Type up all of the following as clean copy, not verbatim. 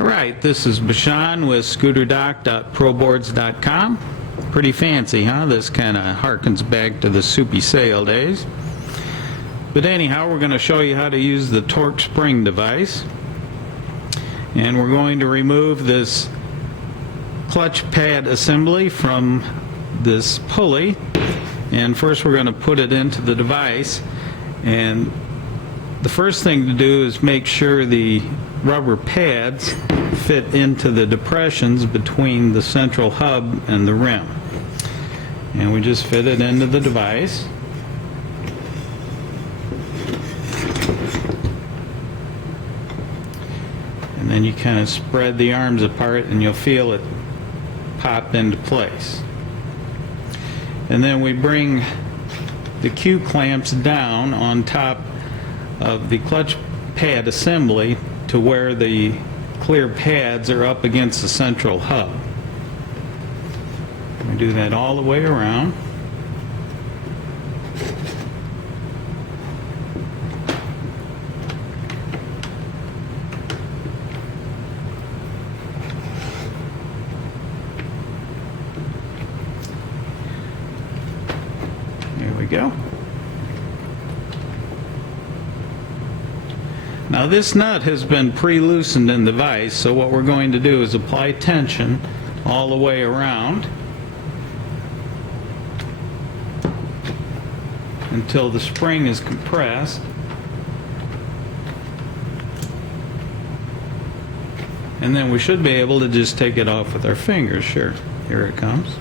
Alright, this is Bashan with scooterdoc.proboards.com. Pretty fancy, huh? This kind of harkens back to the soupy sale days. But anyhow, we're going to show you how to use the torque spring device. And we're going to remove this clutch pad assembly from this pulley. And first we're going to put it into the device. And the first thing to do is make sure the rubber pads fit into the depressions between the central hub and the rim. And we just fit it into the device. And then you kind of spread the arms apart and you'll feel it pop into place. And then we bring the Q clamps down on top of the clutch pad assembly to where the clear pads are up against the central hub. We do that all the way around. There we go. Now this nut has been pre-loosened in the vise, so what we're going to do is apply tension all the way around until the spring is compressed. And then we should be able to just take it off with our fingers. Sure, here it comes.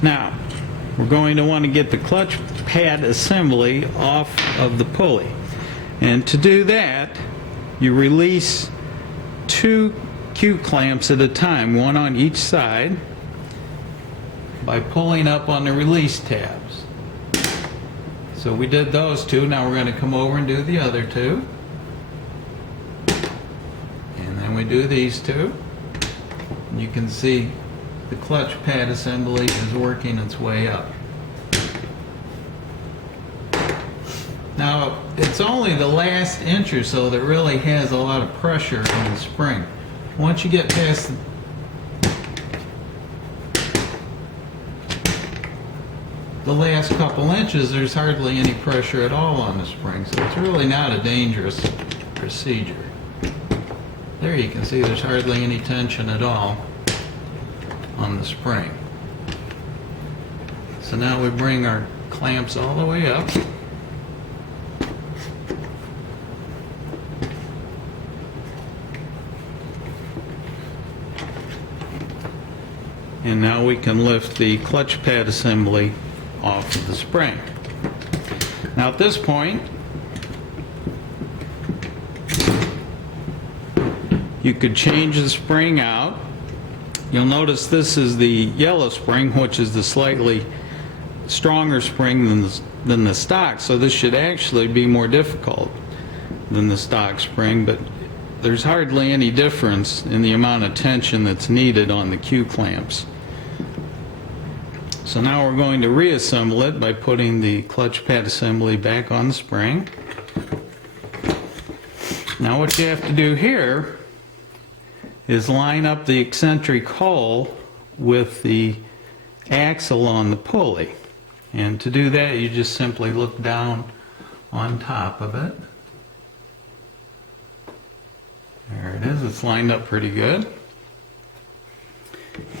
Now, we're going to want to get the clutch pad assembly off of the pulley. And to do that, you release two Q clamps at a time, one on each side, by pulling up on the release tabs. So we did those two. Now we're going to come over and do the other two. And then we do these two. And you can see the clutch pad assembly is working its way up. Now, it's only the last inch or so that really has a lot of pressure on the spring. Once you get past the last couple inches, there's hardly any pressure at all on the spring, so it's really not a dangerous procedure. There you can see there's hardly any tension at all on the spring. So now we bring our clamps all the way up. And now we can lift the clutch pad assembly off of the spring. Now at this point, you could change the spring out. You'll notice this is the yellow spring, which is the slightly stronger spring than the stock, so this should actually be more difficult than the stock spring, but there's hardly any difference in the amount of tension that's needed on the Q clamps. So now we're going to reassemble it by putting the clutch pad assembly back on the spring. Now what you have to do here is line up the eccentric hole with the axle on the pulley. And to do that, you just simply look down on top of it. There it is, it's lined up pretty good.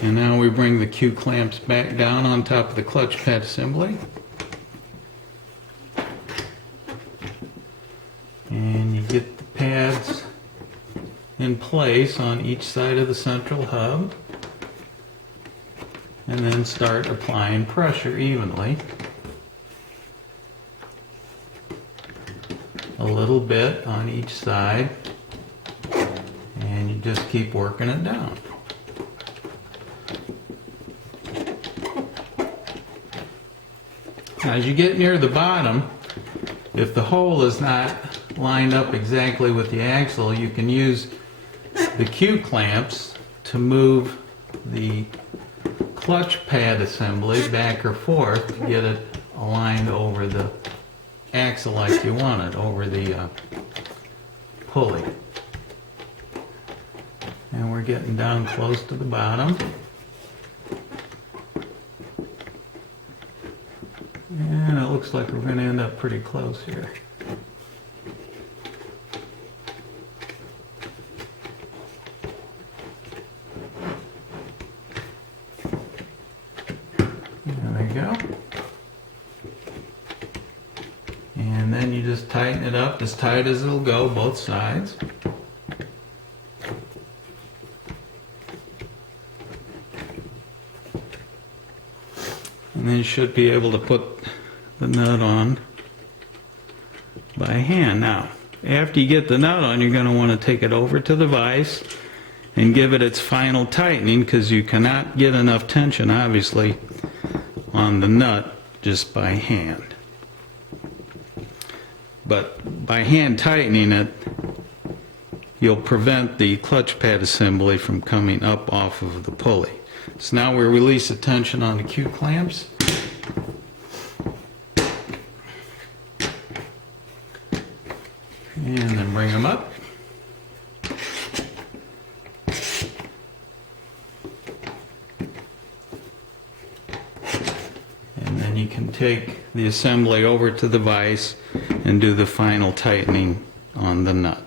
And now we bring the Q clamps back down on top of the clutch pad assembly. And you get the pads in place on each side of the central hub. And then start applying pressure evenly. A little bit on each side. And you just keep working it down. Now, as you get near the bottom, if the hole is not lined up exactly with the axle, you can use the Q clamps to move the clutch pad assembly back or forth to get it aligned over the axle like you want it, over the pulley. And we're getting down close to the bottom. And it looks like we're going to end up pretty close here. There we go. And then you just tighten it up as tight as it'll go, both sides. And then you should be able to put the nut on by hand. Now, after you get the nut on, you're going to want to take it over to the vise and give it its final tightening, because you cannot get enough tension, obviously, on the nut just by hand. But by hand tightening it, you'll prevent the clutch pad assembly from coming up off of the pulley. So now we release the tension on the Q-clamps. And then bring them up. And then you can take the assembly over to the vise and do the final tightening on the nut.